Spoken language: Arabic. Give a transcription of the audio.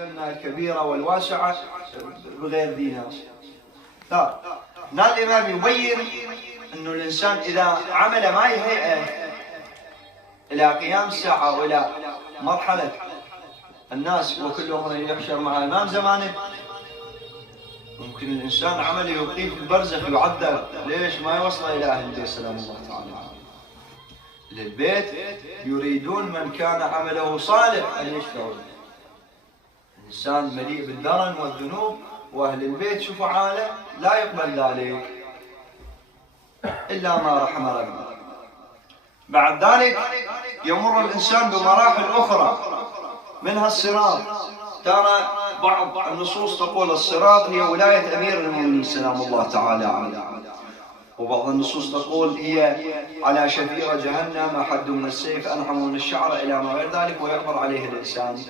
الجنة الكبيرة والواسعة بغير دينار. لا، هنا الإمام يبين أنه الإنسان إذا عمل ما يهيئه إلى قيام الساعة وإلى مرحلة الناس وكل أمر يحشر مع إمام زمانه، ممكن الإنسان عمله يلقيه في البرزخ يعذب. ليش؟ ما يوصل إلى أهل البيت سلام الله تعالى عليهم. للبيت يريدون من كان عمله صالح أن يشفعون. الإنسان مليء بالدرن والذنوب، وأهل البيت شفعاء له لا يقبل ذلك إلا ما رحم ربنا. بعد ذلك يمر الإنسان بمراحل أخرى منها الصراط. ترى بعض النصوص تقول الصراط هي ولاية أمير المؤمنين سلام الله تعالى عليه، وبعض النصوص تقول هي على شفير جهنم أحد من السيف أنعم من الشعر إلى ما غير ذلك، ويعبر عليه الإنسان